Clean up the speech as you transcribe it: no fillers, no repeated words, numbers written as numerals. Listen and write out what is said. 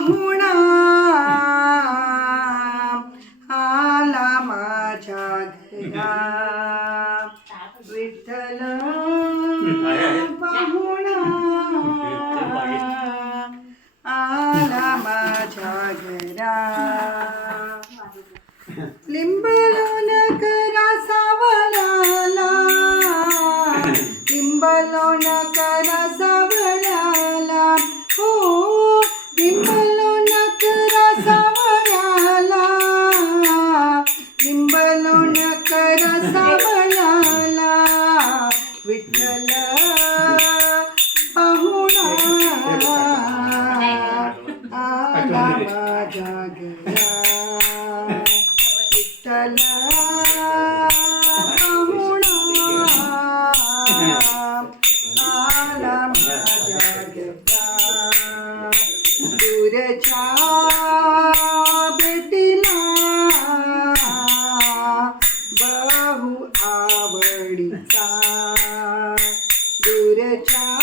पाहुणा आला माझ्या घरा विठ्ठल पाहुणा आला माझ्या घरा लिंबलोन करा सावळाला लिंबलोन करा सावळाला हो लिंबलोन करा सावळाला लिंबलोन करा सावळाला विठ्ठल पाहुणा आला माझ्या घरा विठ्ठल पाहुणा आला माझ्या घरा दूरच्या भेटीला बहु आवडीचा दूरच्या